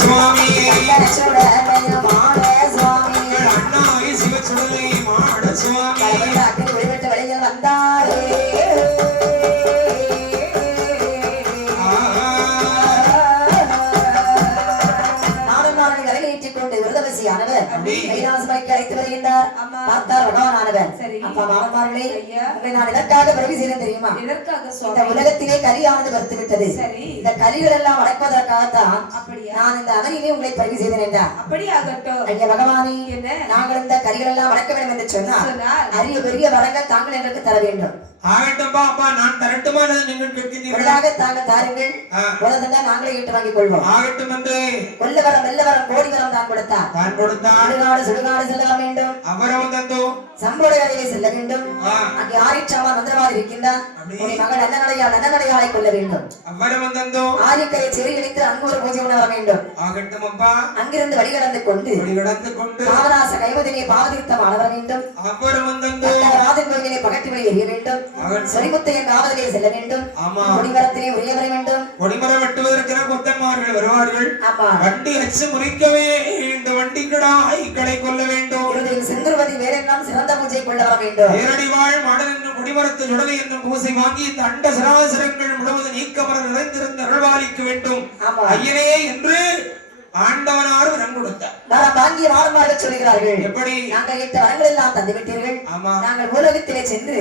சுவாமி சுடலைய மாட சுவாமி அண்ணாய் சிவச்சுடலை மாட சுவாமி விட்டு வெளியில் வந்தாரே அழைத்து வருகின்றார். பார்த்தார் பகவானானவர். அப்பா மாமன்மார்களே, உங்களை நான் எதற்காக பிறவி செய்தேன் தெரியுமா? இந்த உலகத்திலே கலியானது வருத்து விட்டது. இந்த கலிகள் எல்லாம் அடக்குவதற்காகத்தான் நான் இந்த அவனிலே உங்களை பிறவி செய்தேன் என்றார். ஐயா பகவானே, நாங்கள் இந்த கலிகள் எல்லாம் அடக்க வேண்டும் என்று சொன்னால் அரிய பெரிய வரங்கள் தாங்கள் எங்களுக்கு தர வேண்டும். ஆகட்டும்பா அப்பா, நான் தரட்டுமா நீங்கள் கேட்கிறீர்கள்? தாங்கள் தாருங்கள், உலகத்தான் நாங்களே ஈட்டு வாங்கிக் கொள்வோம். ஆகட்டும் என்று கொல்ல வரம் வெல்ல வரம் கோடி வரம் தான் கொடுத்தார். சுடுகாடு சுடுகாடு செல்ல வேண்டும். அவரம் தந்தோ சம்போட வேலையை செல்ல வேண்டும். அங்கே ஆரிச்சாமா மந்திரவாதி இருக்கின்றார். மகள் அன்னநடையாளை கொள்ள வேண்டும். அவரம் தந்தோ ஆரிக்கையை செறி இணைத்து அங்கு ஒரு பூஜை உணர வேண்டும். ஆகட்டும் அப்பா. அங்கிருந்து வழிகடந்து கொண்டு பாவநாச கைவதினை பாவதீர்த்தம் ஆட வேண்டும். அவரம் தந்தோ ராஜன் கோயிலை பகட்டி வழி எறிய வேண்டும். சரிமுத்தையன் காவலிலே செல்ல வேண்டும். கொடிமரத்திலே உரிய வர வேண்டும். கொடிமரம் வெட்டுவதற்கென கொத்தன்மார்கள் வருவார்கள். வண்டி அச்சு முறிக்கவே இந்த வண்டிக்கடா ஐக்களை கொள்ள வேண்டும். செந்திருவதி வேறெல்லாம் சிறந்த பூஜை கொள்ள வர வேண்டும். நேரடி வாழ் மாடல் என்னும் குடிமரத்து சுடலை என்னும் பூசை வாங்கி இந்த அண்ட சராசரங்கள் முழுவதும் நீக்கமர நிறைந்திருந்த அருள்வாளிக்க வேண்டும் ஐயனே என்று ஆண்டவனார் வரம் கொடுத்தார். வாங்கிய மாறுமாறு சொல்கிறார்கள். எப்படி? நாங்கள் கேட்ட வரங்கள் எல்லாம் தந்து விட்டீர்கள். நாங்கள் உலகத்திலே சென்று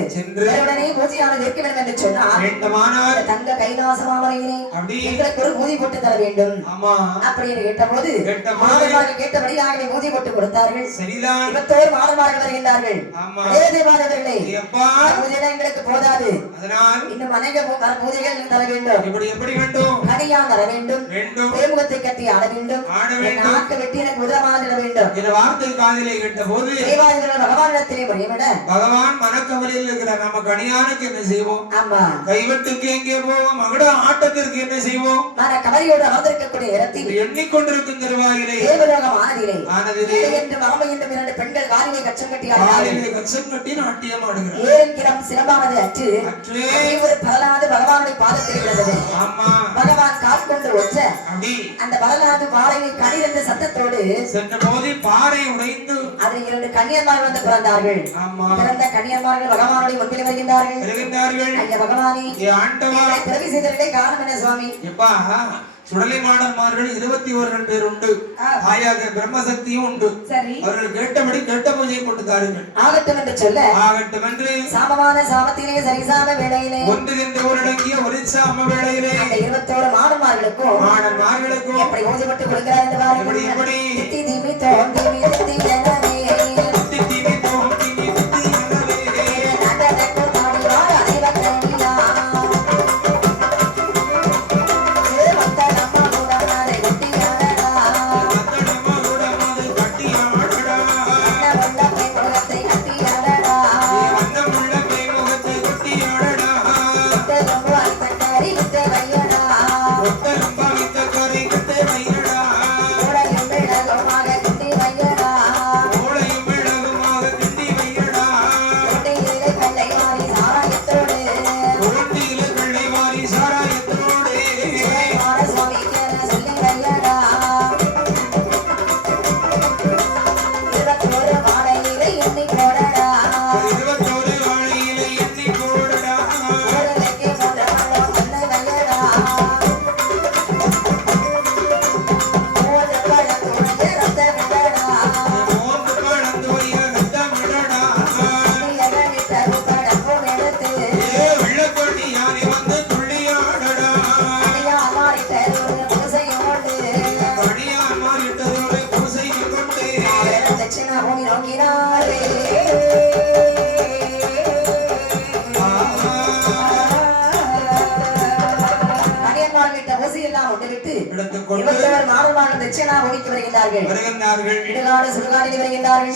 உடனே பூஜையானது இருக்க வேண்டும் என்று சொன்னால் தங்க கைலாசமாவரையிலே எங்களுக்கு ஒரு பூஜை போட்டு தர வேண்டும். அப்படின்னு கேட்ட போது மாறுமாறு கேட்டபடி நாங்கள் பூஜை போட்டு கொடுத்தார்கள். சரிதான். 21 மாறுமாறு வருகின்றார்கள். தேவாதவர்களே, பூஜைதான் எங்களுக்கு போதாது, அதனால் இன்னும் அநேக பூஜைகள் தர வேண்டும். எப்படி வேண்டும்? கனியான் தர வேண்டும். தேமுகத்தை கட்டி ஆட வேண்டும். நாக்கு வெட்டி எனக்கு உதவாதிட வேண்டும். இந்த வார்த்தை காதிலே கேட்ட போது பகவானிடத்திலே முறையிட பகவான் மனக்கவலையில் இருக்கிற நம்ம கனியானுக்கு என்ன செய்வோம்? கைவெட்டுக்கு எங்கே போவோம்? மகட ஆட்டத்திற்கு என்ன செய்வோம்? கவலையோடு அமர்ந்திருக்கக்கூடிய இடத்தில் எண்ணிக்கொண்டிருக்கும் தருவாயிலே தேவலோகம் ஆனதிலே என்று மாமை என்று 2 பெண்கள் காலிலே கச்சம் கட்டி நாட்டியம் ஆடுகிறார். ஏன் சிலம்பானது அற்று ஒரு பரலாது பகவானுடைய பாதத்தில் விழுந்தது. பகவான் கால் கொண்டு ஒற்ற அந்த பரலாது பாறையை கடிந்த சத்தத்தோடு சென்ற போது பாறை உடைந்து அதில் 2 கன்னியர்மார்கள் வந்து பிறந்தார்கள். பிறந்த கன்னியர்மார்கள் பகவானுடைய முன்பில் வருகின்றார்கள். ஐயா பகவானே, பிறவி செய்தவர்களே காரணம் என்ன சுவாமி? எப்பா சுடலை மாடன்மார்கள் 21 பேர் உண்டு. ஆயாக பிரம்மசக்தியும் உண்டு. அவர்கள் கேட்டபடி கேட்ட பூஜையை போட்டு தாருங்கள். ஆகட்டும் என்று சொல்ல ஆகட்டும் என்று சாமமான சாமத்திலே சரிசாம வேளையிலே ஒன்றுகின்ற ஊரடங்கிய ஒரு சாம வேளையிலே 21 மாடன்மார்களுக்கும் எப்படி பூஜை போட்டு கொடுக்கிறார் என்று பாருங்கள். எப்படி தீமி தோண்டி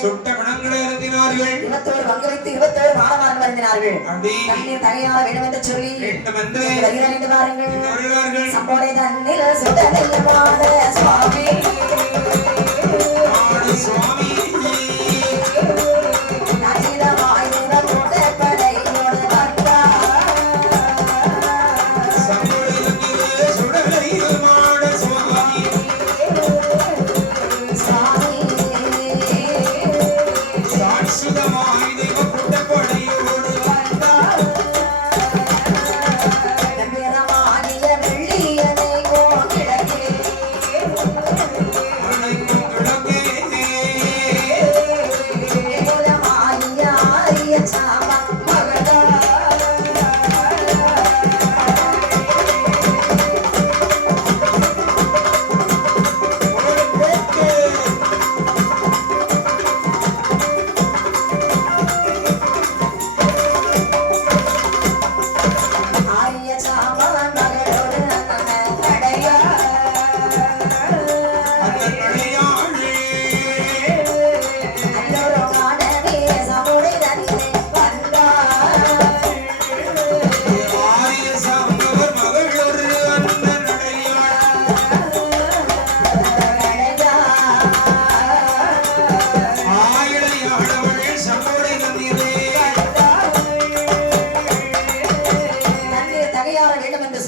சுட்ட குணங்களை இறங்கினார்கள். 21 பங்கு வைத்து 21 மாணவர்கள் வருகிறார்கள். தண்ணீர் தனியாக வேண்டும் என்று சொல்லி வருகிறார்கள். சம்போடை தண்ணீர் சுடலையமாத சுவாமி சுவாமி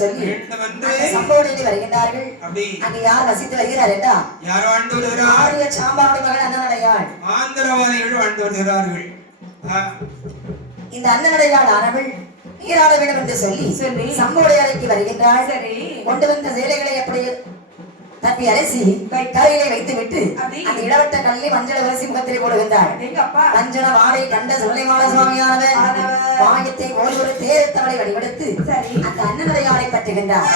சொல்லி வேண்டும் என்று அந்த சம்பவத்தில் வருகின்றார்கள். அப்படி அங்கே யார் வசித்து வருகிறார் என்றா யார் வாழ்ந்து வருகிறார்? ஆரிய சாம்பாவுடைய மகன் அண்ணனடையாள். ஆந்திரவாதிகள் வாழ்ந்து வருகிறார்கள். இந்த அண்ணனடையாள் ஆனவள் நீராட வேண்டும் என்று சொல்லி சம்பவடைய அறைக்கு வருகின்றாள். கொண்டு வந்த சேலைகளை அப்படி தப்பி அலசி கரையிலே வைத்து விட்டு அந்த இடவட்ட கல்லை மஞ்சள் அரிசி முகத்திலே போடுகின்றாள். மஞ்சள வாடை கண்ட சுலைமால சுவாமியானவர் வாயத்தை ஒரு தேரத்தவளை வடிவெடுத்து அந்த அண்ணனடையாளை பற்றுகின்றார்.